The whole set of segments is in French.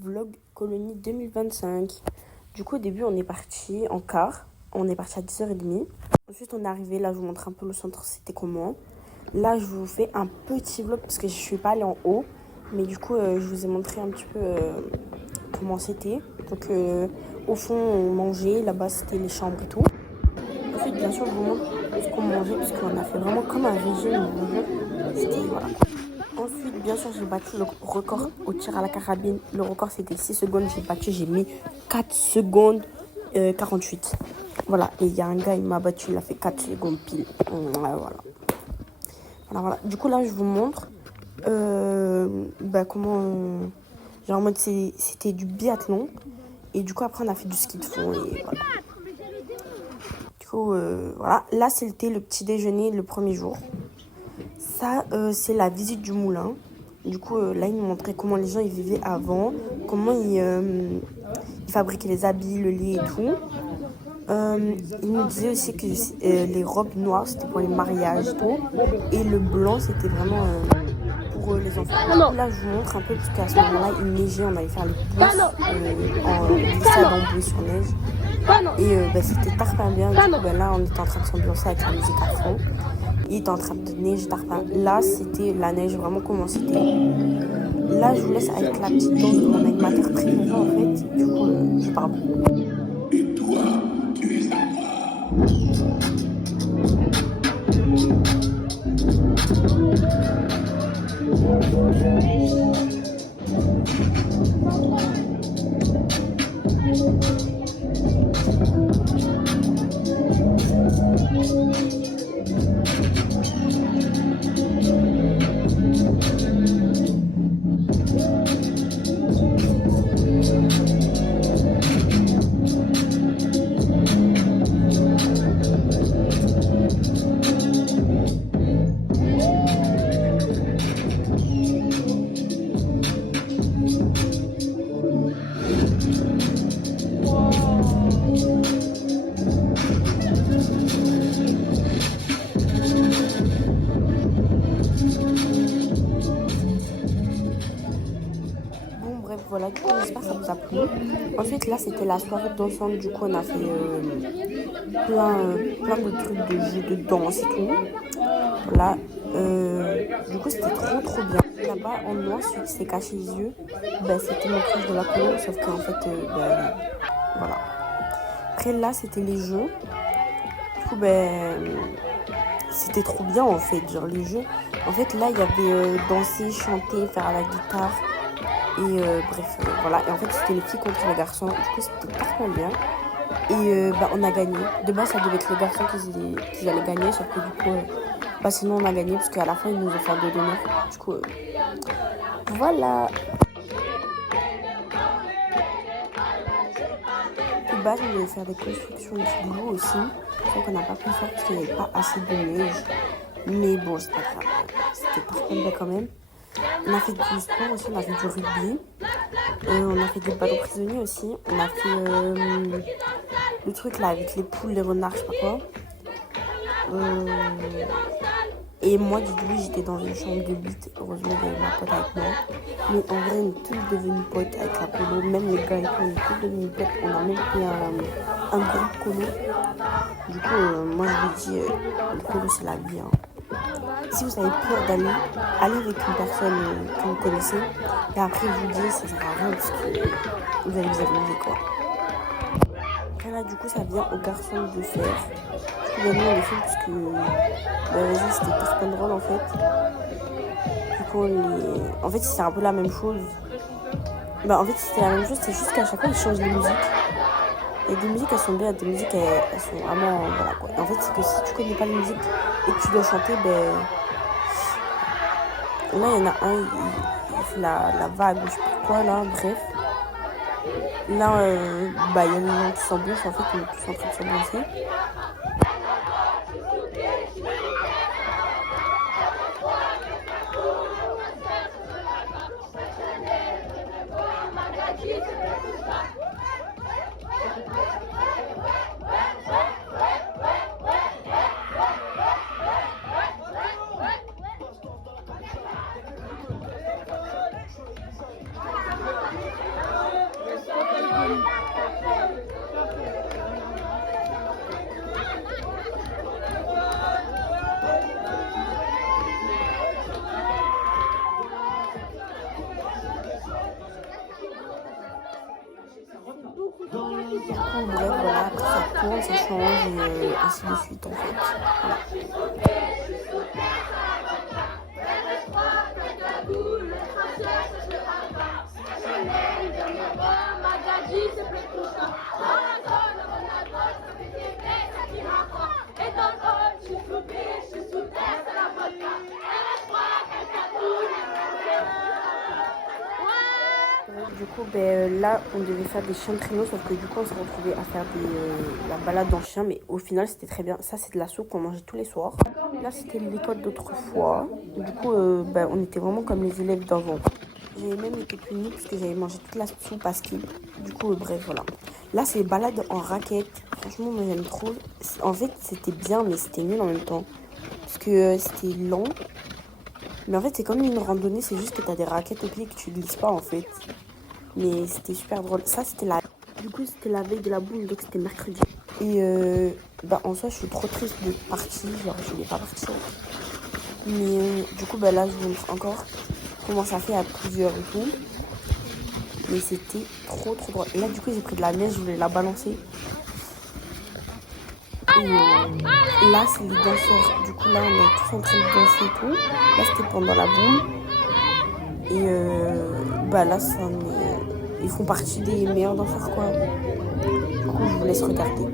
vlog colonie 2025. Du coup, au début, on est parti en car. On est parti à 10h30. Ensuite, on est arrivé. Là, je vous montre un peu le centre, c'était comment. Là, je vous fais un petit vlog parce que je suis pas allée en haut. Mais du coup, je vous ai montré un petit peu comment c'était. Donc, au fond, on mangeait. Là-bas, c'était les chambres et tout. Ensuite, bien sûr, je vous montre ce qu'on mangeait parce qu'on a fait vraiment comme un régime. C'était, voilà. Ensuite, bien sûr, j'ai battu le record au tir à la carabine. Le record, c'était 6 secondes. J'ai mis 4 secondes 48. Voilà, et il y a un gars, il m'a battu, il a fait 4 secondes pile. Voilà. Du coup, là, je vous montre comment... genre, en mode, c'était du biathlon. Et du coup, après, on a fait du ski de fond. Et voilà. Du coup, voilà. Là, c'était le petit déjeuner le premier jour. Ça, c'est la visite du moulin. Du coup, là, il nous montrait comment les gens ils vivaient avant, comment ils fabriquaient les habits, le lit et tout. Il nous disait aussi que les robes noires, c'était pour les mariages et tout. Et le blanc, c'était vraiment pour les enfants. Là, je vous montre un peu, parce qu'à ce moment-là, il neigeait, on allait faire les bouées en glissade en bouée sur neige. Et c'était tarpin bien. Du coup, là, on était en train de s'ambiancer avec la musique à fond. Il était en train de neige tarpin. Là, c'était la neige, vraiment comment c'était. Là, je vous laisse avec la petite danse de mon animateur préféré, en fait. Du coup, je parle. Et toi, tu es à Bref, voilà, du coup, j'espère que ça vous a plu. Ensuite, là, c'était la soirée dansante. Du coup, on a fait plein de trucs de jeux de danse et tout. Voilà. Du coup, c'était trop bien. Là-bas, en noir, celui qui s'est caché les yeux, c'était mon crush de la colo. Sauf qu'en fait, voilà. Après, là, c'était les jeux. Du coup, c'était trop bien, en fait, genre les jeux. En fait, là, il y avait danser, chanter, faire à la guitare. Et bref, voilà. Et en fait, c'était les filles contre les garçons. Du coup, c'était parfaitement bien. Et on a gagné. De base, ça devait être les garçons qui allaient gagner. Sauf que du coup, sinon, on a gagné. Parce qu'à la fin, ils nous ont fait un dos d'honneur. Du coup, voilà. De base, on devait faire des constructions de boulot aussi. Sauf qu'on n'a pas pu faire parce qu'il n'y avait pas assez de neige. Mais bon, c'est pas grave. C'était parfaitement bien quand même. On a fait du sport aussi, on a fait du rugby. On a fait des ballons prisonniers aussi. On a fait le truc là avec les poules, les renards, je sais pas quoi. Et moi, du coup, j'étais dans une chambre de 8. Heureusement, il y avait ma pote avec moi. Mais en vrai, on est tous devenus potes avec la colo. Même les gars et tout, on est tous devenus potes. On a même fait un groupe colo. Du coup, moi, je lui dis, le colo, c'est la vie. Hein. Si vous avez peur d'aller, allez avec une personne que vous connaissez. Et après, je vous dis, ça sert à rien parce que vous allez vous amuser, quoi. Après, là, du coup, ça vient aux garçons de faire. Du coup, nous, on les fait parce que, vas-y, c'était très drôle, en fait. Du coup, en fait, c'est un peu la même chose. En fait, c'était la même chose, c'est juste qu'à chaque fois, ils changent de musique. Et des musiques, elles sont bien, des musiques, elles sont vraiment, voilà, quoi. Et en fait, c'est que si tu connais pas la musique et que tu dois chanter, là, il y en a un, il fait la vague, je sais pas quoi, là, bref. Là, il y a des gens qui s'ambiancent, en fait, on est tous en train de s'ambiancer. tourne, ça change et ainsi de suite en fait. Voilà. Du coup, là, on devait faire des chiens de traîneau, sauf que du coup, on s'est retrouvés à faire la balade en chien, mais au final, c'était très bien. Ça, c'est de la soupe qu'on mangeait tous les soirs. Là, c'était l'école d'autrefois. Du coup, on était vraiment comme les élèves d'avant. J'avais même été punie parce que j'avais mangé toute la soupe à skip. Du coup, bref, voilà. Là, c'est balade en raquette. Franchement, moi, j'aime trop. En fait, c'était bien, mais c'était nul en même temps. Parce que c'était lent. Mais en fait, c'est comme une randonnée, c'est juste que t'as des raquettes au pied que tu glisses pas, en fait. Mais c'était super drôle. Ça, c'était c'était la veille de la boum, donc c'était mercredi. Et en soi, je suis trop triste de partir. Genre, je voulais pas partir. Mais du coup, là, je vous montre encore comment ça fait à plusieurs et tout. Mais c'était trop drôle. Et là, du coup, j'ai pris de la neige, je voulais la balancer. Et là, c'est les danseurs. Du coup, là, on est tous en train de danser et tout. Là, c'était pendant la boum. Et là, ils font partie des meilleurs danseurs, quoi. Du coup, je vous laisse regarder.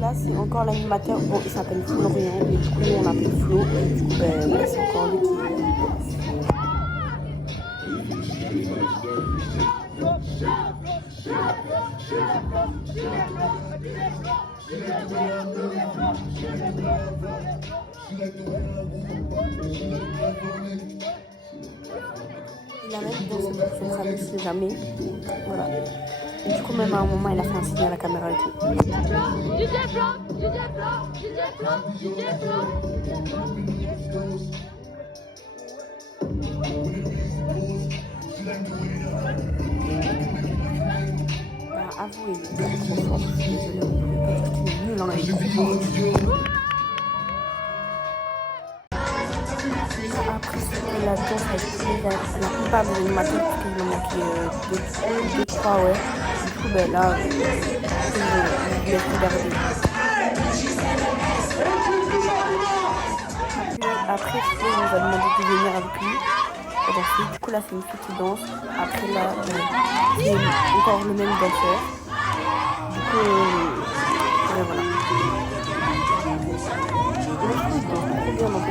Là, c'est encore l'animateur. Bon, il s'appelle Florian, mais du coup, nous, on l'appelle Flo. Et du coup, c'est encore lui qui... Il a même dansé pour son frère, je sais jamais. Voilà. Et du coup, même à un moment, il a fait un signe à la caméra et tout. Avouez, il est très trop fort. Je suis désolée, on ne pouvait pas dire qu'il est nul, hein, il est trop fort. Après, c'était la danse avec la plupart des animateurs, parce qu'il en manquait 2-3, ouais. Du coup, là, je laisse regarder. Après, Flo nous a demandé de venir avec lui pour danser. Du coup, là, c'est une fille qui danse. Après, là, c'est encore le même danseur. Du coup, voilà. Mais je trouve qu'il danse trop bien, donc.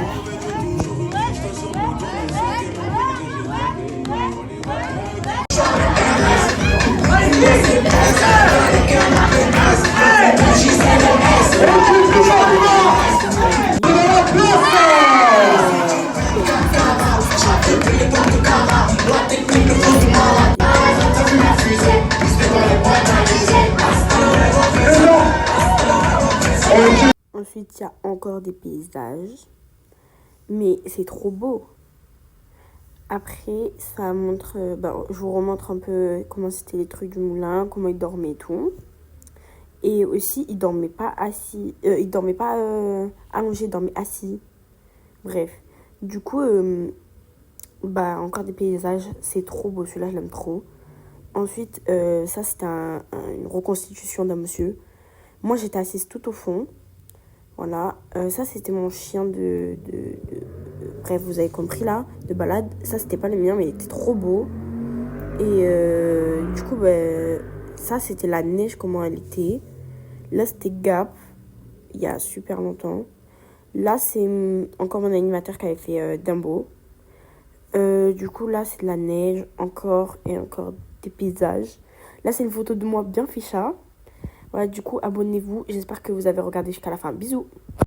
Ensuite, il y a encore des paysages, mais c'est trop beau. Après, ça montre, je vous remontre un peu comment c'était les trucs du moulin, comment ils dormaient et tout. Et aussi, ils dormaient pas assis, ils dormaient pas allongés, ils dormaient assis. Bref, du coup, encore des paysages, c'est trop beau, celui-là, je l'aime trop. Ensuite, ça, c'était une reconstitution d'un monsieur. Moi, j'étais assise tout au fond. Voilà, ça c'était mon chien bref, vous avez compris là, de balade. Ça c'était pas le mien, mais il était trop beau. Et du coup, ça c'était la neige, comment elle était. Là c'était Gap, il y a super longtemps. Là c'est encore mon animateur qui avait fait Dumbo. Du coup là c'est de la neige, encore et encore des paysages. Là c'est une photo de moi bien ficha. Voilà, du coup, abonnez-vous. J'espère que vous avez regardé jusqu'à la fin. Bisous.